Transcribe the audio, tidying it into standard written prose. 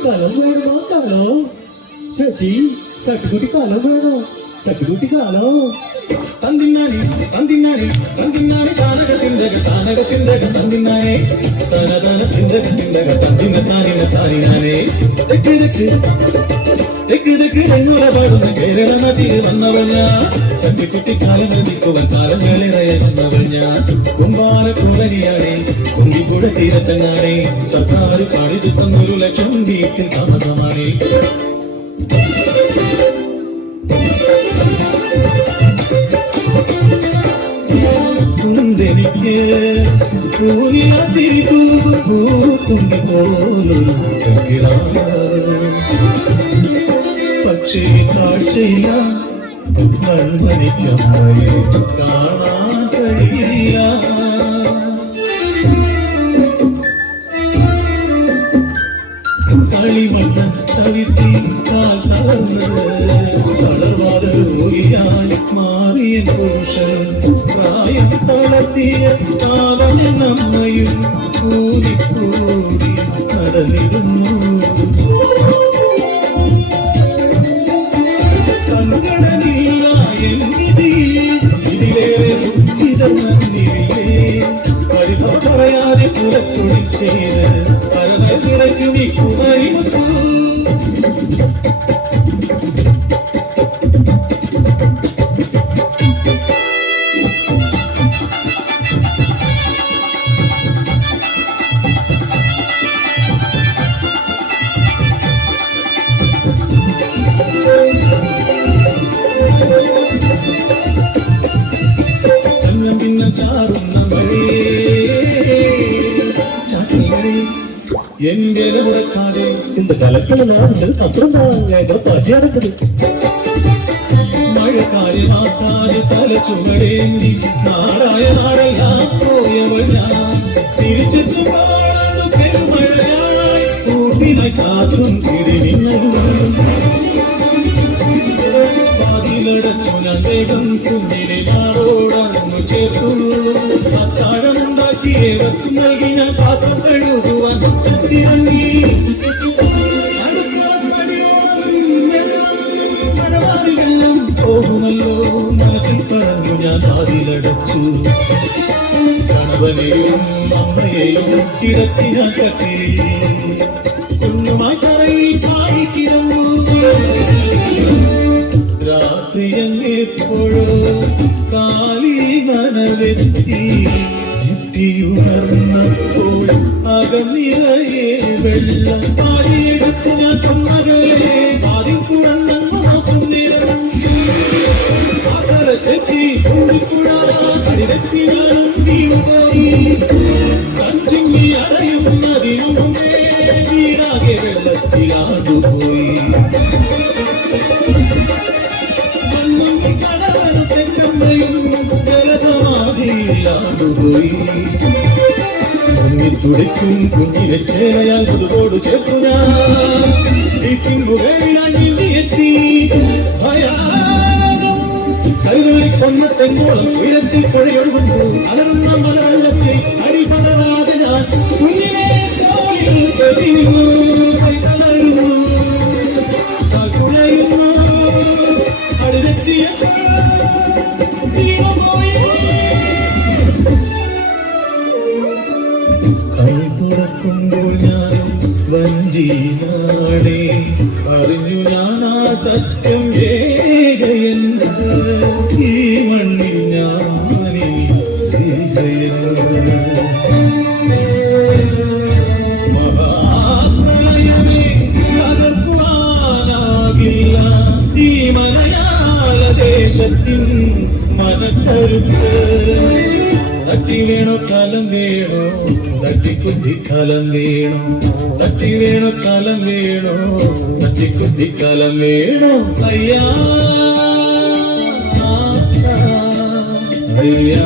Kalam വേണോ കാലോ ചേച്ചി തട്ടുകുട്ടി കാലം വേണോ തട്ടുകുട്ടി കാലോ തന്തിന്നാനി തന്തിന്നാനി തന്തിന്നാനി താനകത്തിന്തക തന്തിന്നാനെ തന തിന്തക തന്തിന്ന താനിനാനെ തെക്ക് രംഗുല പാടുന്ന കേരള നദിയിൽ വന്നവൾ ഞാൻ തട്ടിക്കുട്ടി കാലം നദിക്കുവൻ കാലങ്ങളേറെ വന്നവൾ ഞാൻ കുമ്പാലക്കൂടനിയാണേ കുണ്ടിക്കൂട തീരത്തങ്ങാണേ സർക്കാർ പാടിതു തന്നൊരു ലക്ഷം വീട്ടിൽ താമസമാണേ എനിക്ക് പക്ഷേ കാഴ്ചയില്ല കൺമണിക്കമ്മയെ കാണാൻ കഴിയില്ല കളിമണ്ണ ചവിട്ടി കാൽ തളർവാദ രോഗിയായി മാറിയ പുരുഷൻ പ്രായം തളർത്തിയ അവന് നമ്മയും കൂടിക്കൂടി നടന്നിരുന്നു സങ്കടമില്ല എന്നിതിൽ ഇതിലേറെ ദുഃഖിതമന്നില്ലേ പരിഭവ പറയാതെ പുറത്തുടി ചെയ്ത് പരമക്കിടയ്ക്കു നീ കുമരിക്കൂ എന്റെ മുടക്കാതെ இந்த കലക്കലാണ് അപ്പുറം പശിയാറുന്നത് മഴക്കാരി മാറ്റാതെ തല ചുമടേന്തി നാടായ നാടെല്ലാം പോയവൾ ഞാൻ തിരിച്ചെത്തും പെരുമഴയായി കൂട്ടിനെ കാത്തും പാതിലടച്ചു ഞാൻ വേഗം കുഞ്ഞിനെ നാടോടന്നു ചേർത്തു അത്താഴമുണ്ടാക്കിയേ വച്ചു നൽകി ഞാൻ പാത്രം കഴുകുവാൻ ഇറങ്ങി വെള്ളം പോകുമല്ലോ മനസ്സിൽ പറഞ്ഞു ഞാൻ വാതിലടച്ചു കണവനെയും അമ്മയെയും കിടത്തി ഞാൻ കത്തിരി കുഞ്ഞുമായി കറയിൽ പാടിക്കിടന്നു രാത്രി അങ്ങെപ്പോഴോ കാലി നനവെത്തി ഉണർന്നപ്പോൾ അകന്നിറയെ വെള്ളം പാടിയെടുത്തു ഞാൻ സമ്മകളെ ആദ്യം തുറന്നു നോക്കും നിറം ചെത്തി കൂടിക്കുഴാടിനെത്തിയാലും വീണുപോയി കഞ്ചിങ്ങി അടയുന്നതിനു മുമ്പേ വീടാകെ വെള്ളത്തിലാണ്ടുപോയി ജലസമാധിയിലാണ്ടുപോയി തുടിക്കും കുഞ്ഞിനെ ചേരയാൽ പുതുതോട് ചേർത്തു ഞാൻ എത്തി കൈതോളി കൊന്നത്തെങ്ങോളം ഉയരത്തിൽ പുഴയൊഴുകുന്നു അലർന്ന മലവെള്ളത്തിൽ അടിപടരാതെ ഞാൻ കുഞ്ഞിനെ കുളയുന്നു അടിതെത്തിയ തുറക്കുമ്പോൾ ഞാനും വഞ്ചിനാടേ അറിഞ്ഞു ഞാൻ ആ സത്യം ഏകയെന്ന് ഈ മണ്ണിൽ ഞാനീ മഹാപ്രളയമേ തകർക്കുവാനാകില്ല ഈ മലയാള ദേശത്തിൻ മനക്കരുത്ത് സട്ടി വേണോ കാലം വേണോ തട്ടിക്കുത്തി കാലം വേണോ സട്ടി വേണോ കാലം വേണോ തട്ടിക്കുത്തി കാലം വേണോ അയ്യാ അയ്യാ